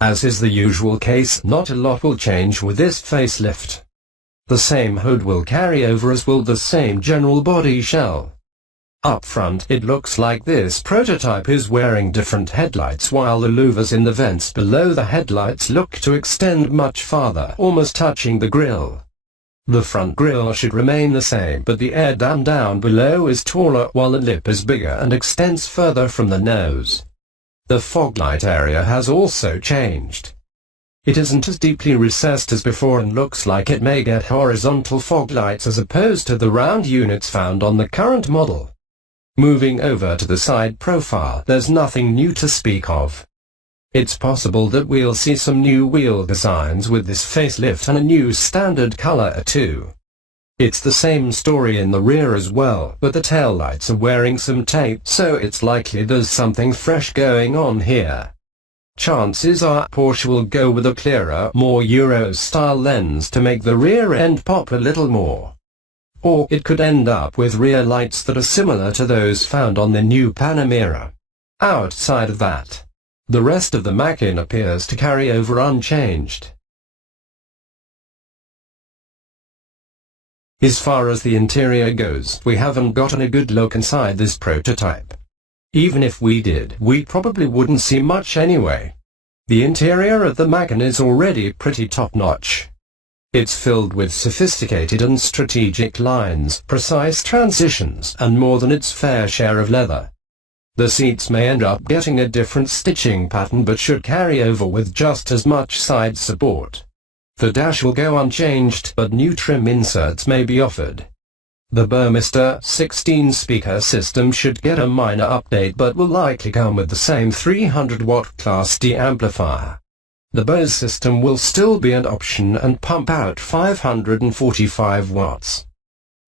As is the usual case, not a lot will change with this facelift. The same hood will carry over as will the same general body shell. Up front it looks like this prototype is wearing different headlights, while the louvers in the vents below the headlights look to extend much farther, almost touching the grille. The front grille should remain the same, but the air dam down below is taller while the lip is bigger and extends further from the nose. The fog light area has also changed. It isn't as deeply recessed as before and looks like it may get horizontal fog lights as opposed to the round units found on the current model. Moving over to the side profile, there's nothing new to speak of. It's possible that we'll see some new wheel designs with this facelift and a new standard color too. It's the same story in the rear as well, but the taillights are wearing some tape, so it's likely there's something fresh going on here. Chances are Porsche will go with a clearer, more Euro-style lens to make the rear end pop a little more. Or it could end up with rear lights that are similar to those found on the new Panamera. Outside of that, the rest of the Macan appears to carry over unchanged. As far as the interior goes, we haven't gotten a good look inside this prototype. Even if we did, we probably wouldn't see much anyway. The interior of the Macan is already pretty top-notch. It's filled with sophisticated and strategic lines, precise transitions, and more than its fair share of leather. The seats may end up getting a different stitching pattern but should carry over with just as much side support. The dash will go unchanged, but new trim inserts may be offered. The Burmester 16-speaker system should get a minor update but will likely come with the same 300-watt Class D amplifier. The Bose system will still be an option and pump out 545 watts.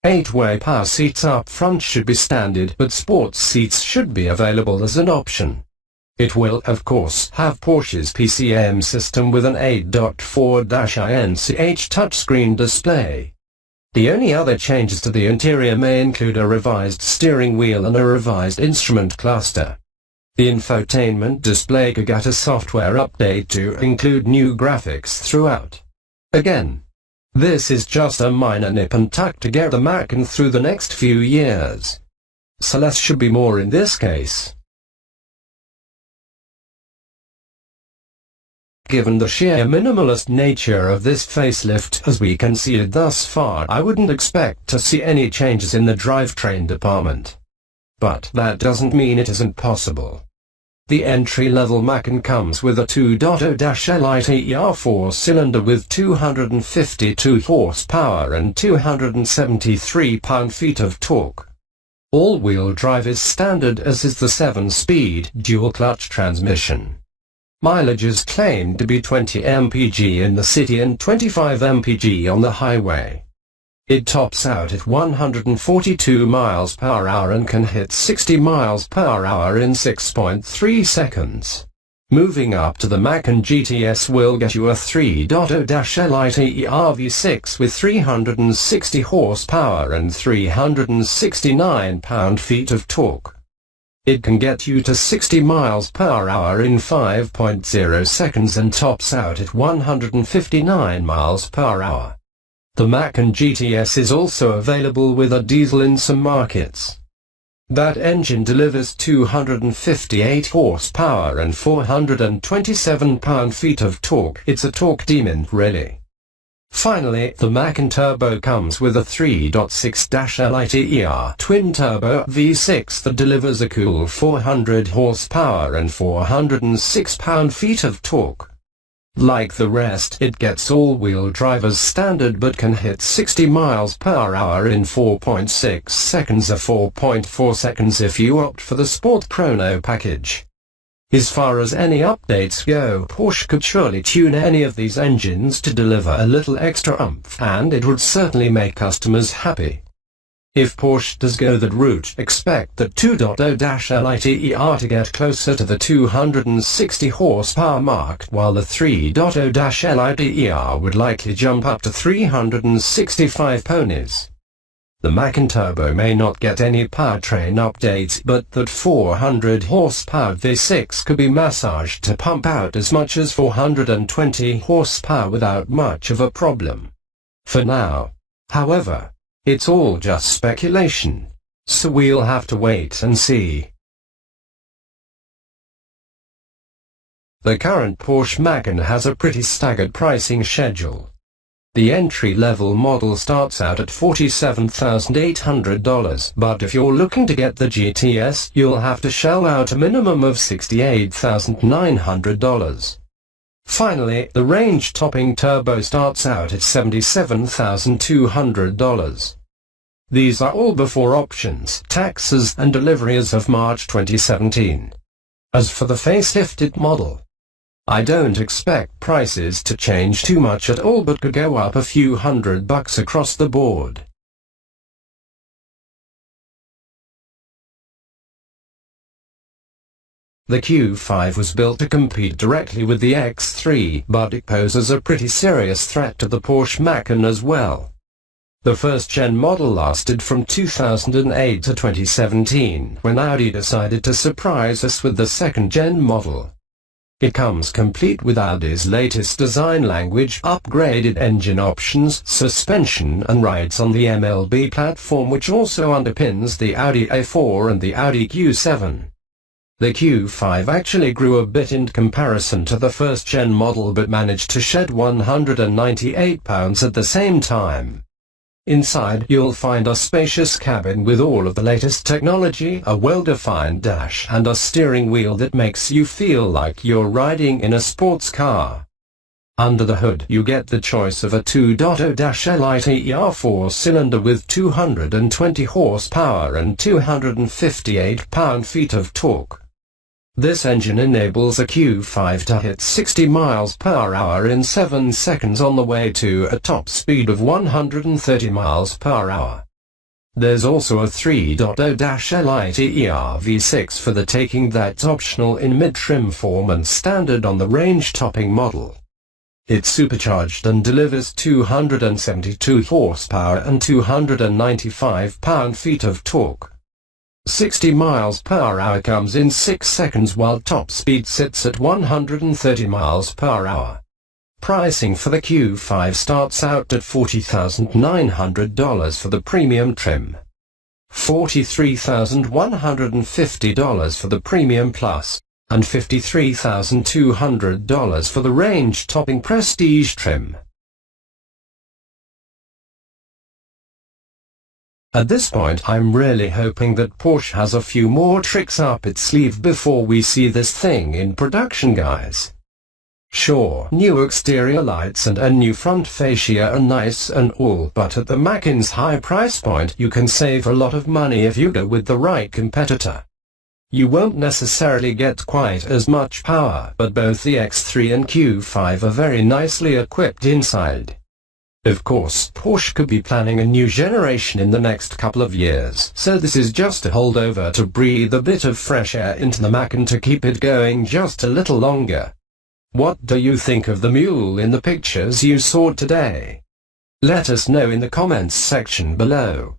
8-way power seats up front should be standard, but sports seats should be available as an option. It will, of course, have Porsche's PCM system with an 8.4-inch touchscreen display. The only other changes to the interior may include a revised steering wheel and a revised instrument cluster. The infotainment display could get a software update to include new graphics throughout. Again, this is just a minor nip and tuck to get the Macan through the next few years. So less should be more in this case. Given the sheer minimalist nature of this facelift as we can see it thus far, I wouldn't expect to see any changes in the drivetrain department. But that doesn't mean it isn't possible. The entry-level Macan comes with a 2.0-LITER 4-cylinder with 252 horsepower and 273 pound-feet of torque. All-wheel drive is standard, as is the 7-speed dual-clutch transmission. Mileage is claimed to be 20 mpg in the city and 25 mpg on the highway. It tops out at 142 miles per hour and can hit 60 miles per hour in 6.3 seconds. Moving up to the Macan GTS will get you a 3.0-LITER V6 with 360 horsepower and 369 pound-feet of torque. It can get you to 60 miles per hour in 5.0 seconds and tops out at 159 miles per hour. The Macan GTS is also available with a diesel in some markets. That engine delivers 258 horsepower and 427 pound-feet of torque. It's a torque demon, really. Finally, the Macan Turbo comes with a 3.6-LITER twin-turbo V6 that delivers a cool 400 horsepower and 406 pound-feet of torque. Like the rest, it gets all-wheel drive as standard but can hit 60 miles per hour in 4.6 seconds or 4.4 seconds if you opt for the Sport Chrono package. As far as any updates go, Porsche could surely tune any of these engines to deliver a little extra oomph, and it would certainly make customers happy. If Porsche does go that route, expect the 2.0-LITER to get closer to the 260 horsepower mark, while the 3.0-LITER would likely jump up to 365 ponies. The Macan Turbo may not get any powertrain updates, but that 400 horsepower V6 could be massaged to pump out as much as 420 horsepower without much of a problem. For now, however, it's all just speculation, so we'll have to wait and see. The current Porsche Macan has a pretty staggered pricing schedule. The entry-level model starts out at $47,800, but if you're looking to get the GTS, you'll have to shell out a minimum of $68,900. Finally, the range-topping turbo starts out at $77,200. These are all before options, taxes, and delivery as of March 2017. As for the facelifted model, I don't expect prices to change too much at all, but could go up a few $100 across the board. The Q5 was built to compete directly with the X3, but it poses a pretty serious threat to the Porsche Macan as well. The first-gen model lasted from 2008 to 2017, when Audi decided to surprise us with the second-gen model. It comes complete with Audi's latest design language, upgraded engine options, suspension, and rides on the MLB platform, which also underpins the Audi A4 and the Audi Q7. The Q5 actually grew a bit in comparison to the first-gen model, but managed to shed 198 pounds at the same time. Inside, you'll find a spacious cabin with all of the latest technology, a well-defined dash, and a steering wheel that makes you feel like you're riding in a sports car. Under the hood, you get the choice of a 2.0-liter 4-cylinder with 220 horsepower and 258 pound-feet of torque. This engine enables a Q5 to hit 60 miles per hour in 7 seconds on the way to a top speed of 130 miles per hour. There's also a 3.0-liter V6 for the taking that's optional in mid-trim form and standard on the range-topping model. It's supercharged and delivers 272 horsepower and 295 pound-feet of torque. 60 miles per hour comes in 6 seconds, while top speed sits at 130 miles per hour. Pricing for the Q5 starts out at $40,900 for the premium trim, $43,150 for the premium plus, and $53,200 for the range-topping prestige trim. At this point, I'm really hoping that Porsche has a few more tricks up its sleeve before we see this thing in production, guys. Sure, new exterior lights and a new front fascia are nice and all, but at the Macan's high price point, you can save a lot of money if you go with the right competitor. You won't necessarily get quite as much power, but both the X3 and Q5 are very nicely equipped inside. Of course, Porsche could be planning a new generation in the next couple of years, so this is just a holdover to breathe a bit of fresh air into the Macan to keep it going just a little longer. What do you think of the mule in the pictures you saw today? Let us know in the comments section below.